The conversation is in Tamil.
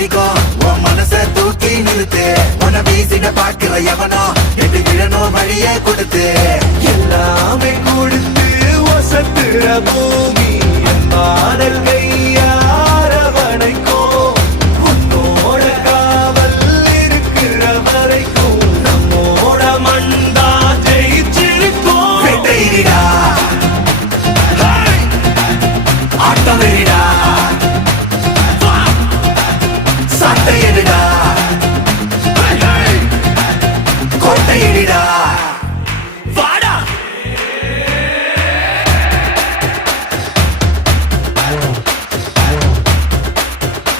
வரைக்கும் உன் மனச தூக்கி நிறுத்து. உன்னை வீசிட பாக்குற எவனோ எட்டு விழணும் வழியே கொடுத்து. எல்லாமே கொடுத்து வசத்துற பூமி என் பாடல் கையார வணைக்கும். உன்னோட காவல் இருக்கிற வரைக்கும் நம்மோட மண்டா ஜெயிச்சிருக்கும். வெட்டையிடா ஆட்டம் வெறிடா சாட்டைய